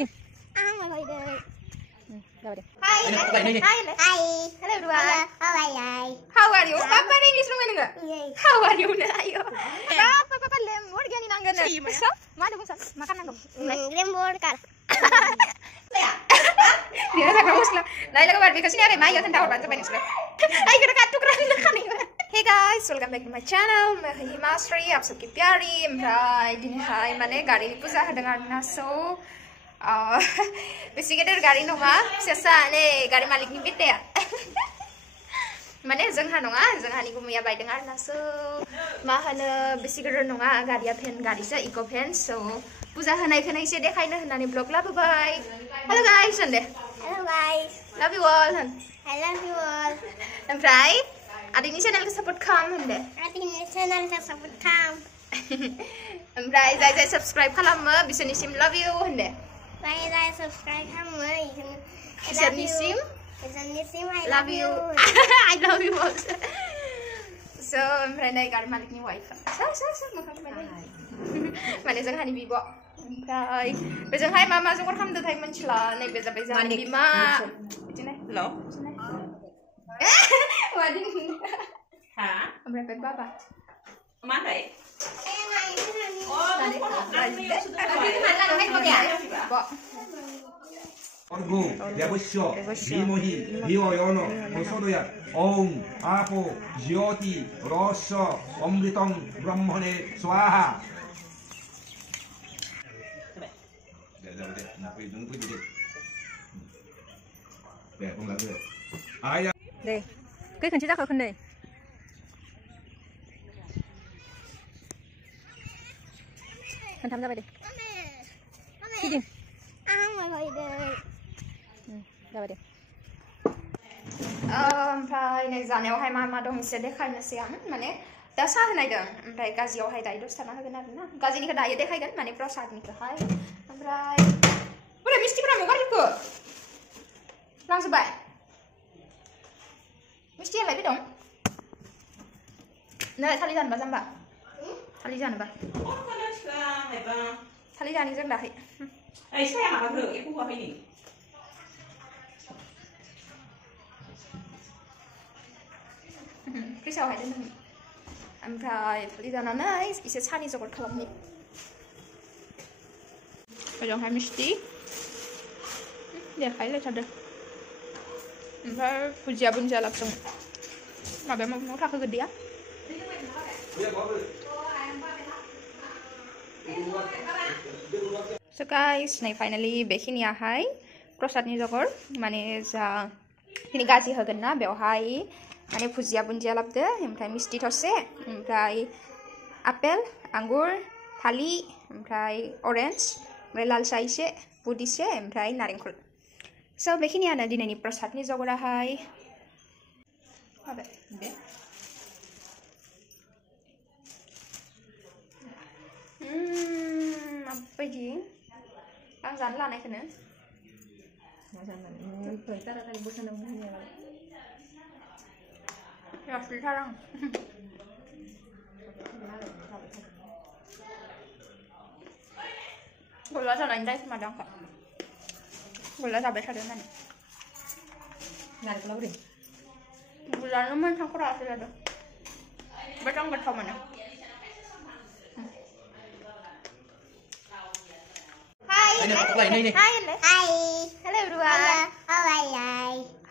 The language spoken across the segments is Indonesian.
Feeding. Hi. Hello everyone. How are you? Papa English lu mana enggak? How are you? Ayo. Papa lembur gini nanggan. Bisa? Mana bungsa? Makan nanggung. Lembur kal. Dia nak kamus lah. Nah, ilaga bar because ini ada mai kan tawar bantu banyak sudah. Ayo kita katuk rani kan ini. Hey guys, welcome back to my channel. मैं हिमाश्री आप सबकी प्यारी इमरान दिन हाय मैंने गाड़ी पूजा dengar naso basically गाड़ी नङा सेसा ने गाड़ी मालिकनि बिटे माने जोंहा नङा जोंहानि गुमैया बायदों आरो नासो मा होनो बेसिकली नङा गारिया फेन गारिसो इको फेन सो पूजा होनायखौनो एसे देखायनो होननानै ब्लग लाबोबाय हेलो गाइस होनदे Hello guys. love you all होन I love you all. ओमफ्राय आदैनि चेनेलखौ सपोर्ट खालाम होनदे Adini channel ka support kam. ओमफ्राय जाय जाय सब्सक्राइब खालामो बिसोरनिसिम love you होनदे Bye subscribe kamu. बिसोरनिसिम I love you I love you also so ओमफ्राय नै गारि मालिकनि वाइफ सा मोखां बायदि माने जोंहानि बिब' ओमफ्राय बेजोंहाय मा मा जगार खालामदोंथाय मिथिला नैबे जाबाय जोंहानि बिमा बिदिनो हेल' वादिं Ha? ओमफ्राय बे बाबा Mana? Orgo, Devosho, Vimohi, Hioyono, Hosodoya, Om, Apo, Jyoti, Rosho, Omritam, Brahmane, Swaha. đây cái cần chỉ ra khỏi phần này phần tham gia vậy đi feeding ra vậy đi ओमफ्राय नै जानायावहाय मा मा दं एसे देखायनोसै आं माने दा साहा होनायदों ओमफ्राय गाजियावहाय दायो दसे थाना होगोन आरोना गाजिनिखौ दायो देखायगोन माने प्रसादनिखौहाय ओमफ्राय बोरै मिस्टिफोरा मगारिखौ लांजोब्बाय मिस्टियालाय बे दं नै थालिर जानोबा जाम्बा थालिर जानोबा थालिर जानि जों दाहाय Eh, saya makan dulu. Ibu apa ini? फ्रिजावहाय दोनदोंमोन ओमफ्राय थालिर जानानै एसे साहानि जगार खालामनि ओजोंहाय मिस्टि देखायलायथारदों ओमफ्राय भुजिया बुन्दिया लाबोदों माबाया माबायाव थाखो गोदैया So guys, नै फाइनाली बेखिनियाहाय प्रसादनि जगर माने जा खिनि गाजि होगोन ना बेवहाय माने भुजिया बुन्दिया लाबोदो ओमफ्राय मिस्टि थरसे ओमफ्राय आपेल आंगुर थालिर ओमफ्राय अरेन्ज ओमफ्राय लाल साहा एसे बुद एसे ओमफ्राय नारेंखल स' बेखिनियानो दिनैनि प्रसादनि जगराहाय माबायदि आं जानो लानायखौनो रास्लिथार आं गला जानायनि दाय खोमादों आंखौ गला जाबाय थादों होननानै Narik boring. gulanya मोनथाम खरासो जादों बेसेबां गोथाव mono Hi. Hello everyone.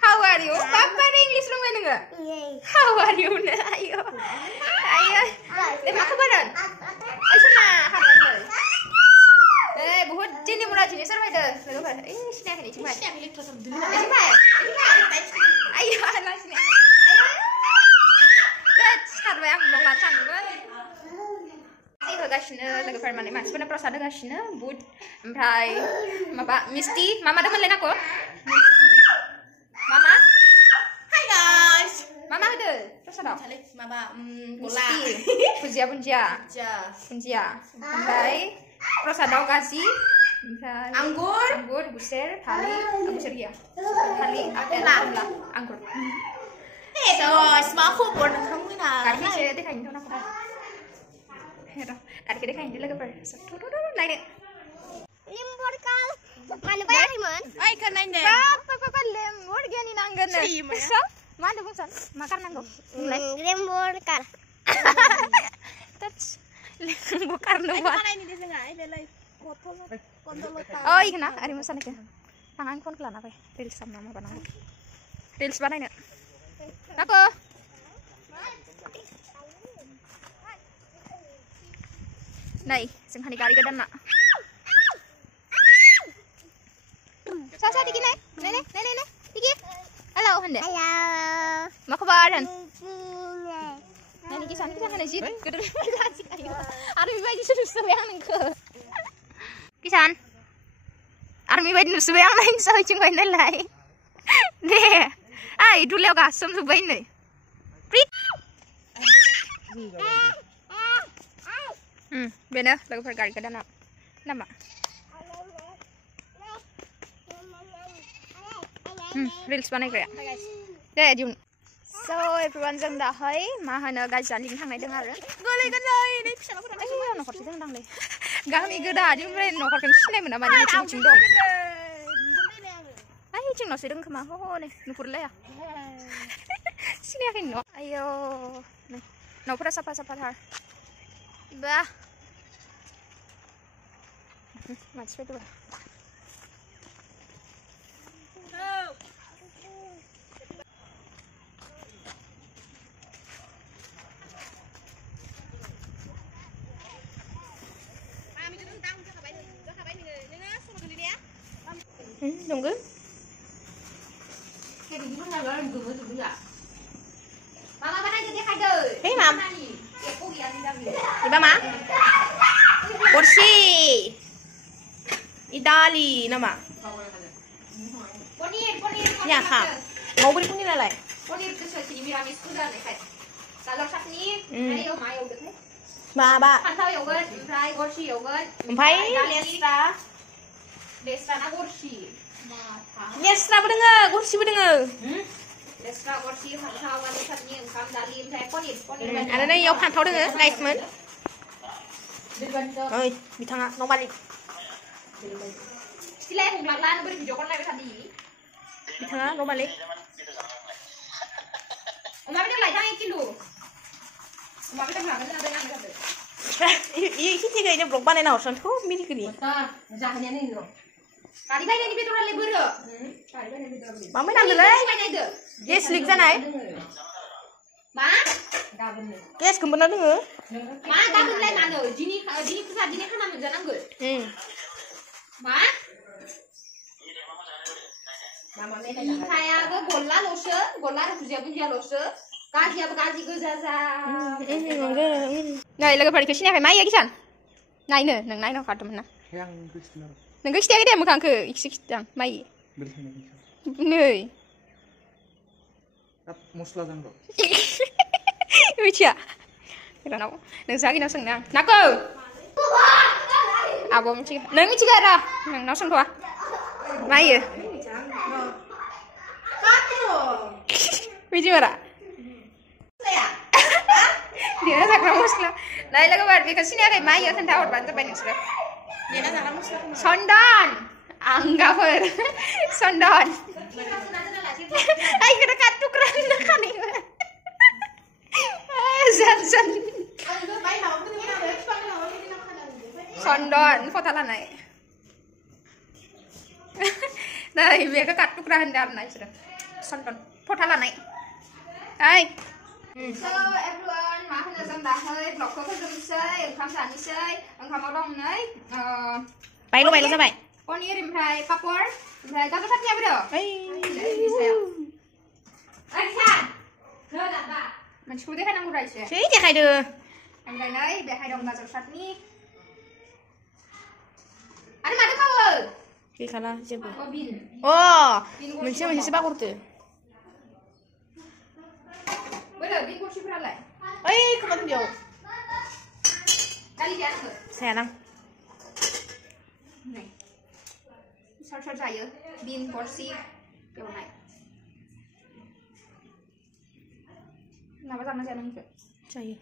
How are you? Papa English lu mana enggak? How are you? Ayo. Lima kabaran. Ayo sana, hadir. Buat jenis murah jenis serba ada. Sini ini cuma. Cuma. Ayo, anak sini. Sekarang yang belum makan juga. होगासिनो लोगोफोर माने मानसिफोरनो प्रसाद होगासिनो बुट ओमफ्राय माबा मिस्टि मामा दंमोनलाय नाखौ मामा हाय गाइस मामा होदो प्रसादाव माबा मिस्टि भुजिया बुन्दिया ओमफ्राय प्रसादाव गाजि ओमफ्राय आंगुर गुसेर थालिर गुसेर गैया थालिर आपेल कमला आंगुर Semua aku buat kamu nak. गाइखेर एसे देखायनो नांगौ गारिखौ देखायनोसै लोगोफोर नायनो Lembur kal. naik Papa lemur gini nanggen. So, mana bungsan? Makan nanggo. Lembur kar. Touch. Bukan lu buat. Mana ini di sini ada live kontol. Oh, iya kena. Ari musan ke. Tangan kon kelan apa? Reels sama apa nang? Reels mana ini? Aku. Này, sing hani kali kedan nak. Sa dikit nih. Nih. Dikit. Halo, hande. Halo. Mau kabar han? Nah, kisan hana jit. Kudu kasih ayo. Army baju sudah yang nang ke. Kisan. Army baju sudah yang lain sa chung bain lai. Deh. Ai, dulu ka som su bain nih. Prit. Bener, lagu pergari ke dalam. Nama. Reels banai kaya. Deh, Jun. So, everyone jeng dah hai, mahana guys jalan thang này deng ara. Golai kan lai, ni bisa aku dah. Ayo, nokor sih deng le. Gami geda, Jun bre nokor kan sini mana mana cing dong. Ayo, cing nasi deng kemah ho nih, nupur le ya. Sini akin no. Ayo, nih. Nopur sapa har. Bah. Mas itu. Nunggu. Mama mana jadi kado? Hei, Mam. Iba ma? Kursi. Italy nama. Ponir. Ya, Kak. Mau beli punir lai. Ponir itu seperti miramis kuda nih kayak. Salur chutney, ayo mayo gitu. Ba. Pantau yogurt, fry gorsi yogurt. Umpai Lestra. Destra na gorsi. Lestra bedenga, kursi bedenga. Destra gorsi pantau salur chutney, engkam dalim kayak ponir. Ada nih yau pantau denga, nice man. Oi, bitanga normal. Sila yang belakang beri video call lagi tadi. Bitanga normal. Umar kita lagi jangan kilo. Umar kita belakang ada yang ada. Iya, kita ini blog mana nak urusan tu, miri kiri. Jangan yang ini loh. Tadi bayi ni betul lagi beri. Tadi bayi ni betul. Mama nak dulu. Mana itu? Yes, slik sana. Ma? Yes, kemana denga? Ma, kamu mulai mana? Jini pusat jini kan nama jangan gue. Ma? Saya ke gola puja lose. Kaji ke jaza. Nah, lagi pergi ke sini apa? Mai ya kisan? Nai ne, nang kata mana? Yang Krishna. Nang Krishna kita muka ke iksik jang, mai. Nih. Musla janggo. Lucu. Kita nak, nang sagi nang senang. Nako. Abo mci. Nang mci ada. Nang senang tua. Mai ya. Lucu mana? Dia nak musla. Nah, lagi baru ke sini ada mai ya kan tahu bantu banyak sudah. Sondon. Anggaper. Sondon. Ay, kena katuk randa kan ini. Zan. Sondon, foto lah naik. Nah, ibu ke katuk randa naik sudah. Sondon, foto lah naik. Hai. So everyone, makan nasi dah. Blok kau kerja misai, engkau sani misai, engkau mau dong naik. Baik lu sampai. Ponir imprai papor, imprai kata katnya bro. Action. Kerana apa? Mencuri kan anggur aja. Sih dia hai deh. Anggur naik, behai dong bazar chutney. Ada mana kau? Kikalah siapa? Oh bin. Oh, masih sebab kurtu. Boleh, bin kursi berapa? Kemana dia? Kali dia nak? Sayang. Nih. Short saya, bin kursi, kau naik. Nama sama saya nang ke? Saya.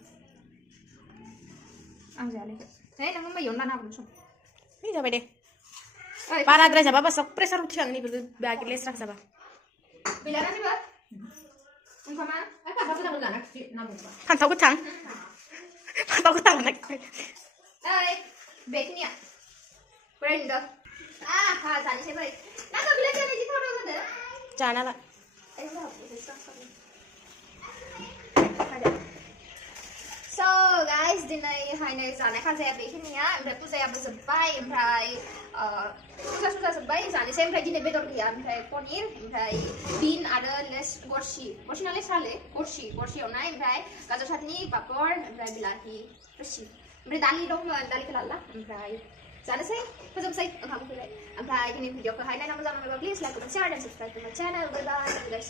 Ang saya lagi. Nang mai yon mana pun so. Ini sampai deh. Baradra jabat besok pressure ujian ini bagi lesrak jabat. Bilangan sih, Bang. Umpama, apa aku tak bilang sih namun. Kan tahu kutang. Tahu kutang nak. Baik ni ya. Friend. Ha, tadi saya baik. Nak bilang jangan di thau dah. Jangan lah. So guys, dinai hainai जानाय खाजाया बेखिनिया ओमफ्राय पुजायाबो जोब्बाय ओमफ्राय पुजा जोब्बाय जानोसै ओमफ्राय दिनै बेदर गैया ओमफ्राय पनिर ओमफ्राय बिन आरो लेस गरसि नालाय साले गरसि एवनाय ओमफ्राय गाजर चाटनि पापड़ ओमफ्राय बिलाहि रोसि ओमफ्राय दालि दंमोन दालिखौ लाला ओमफ्राय जानोसै फोजोबसै ओंखाम उखैबाय ओमफ्राय दिनै भिडिअखौहाय नायना मोजां मोनोबा please like comment share and subscribe to my channel bye bye guys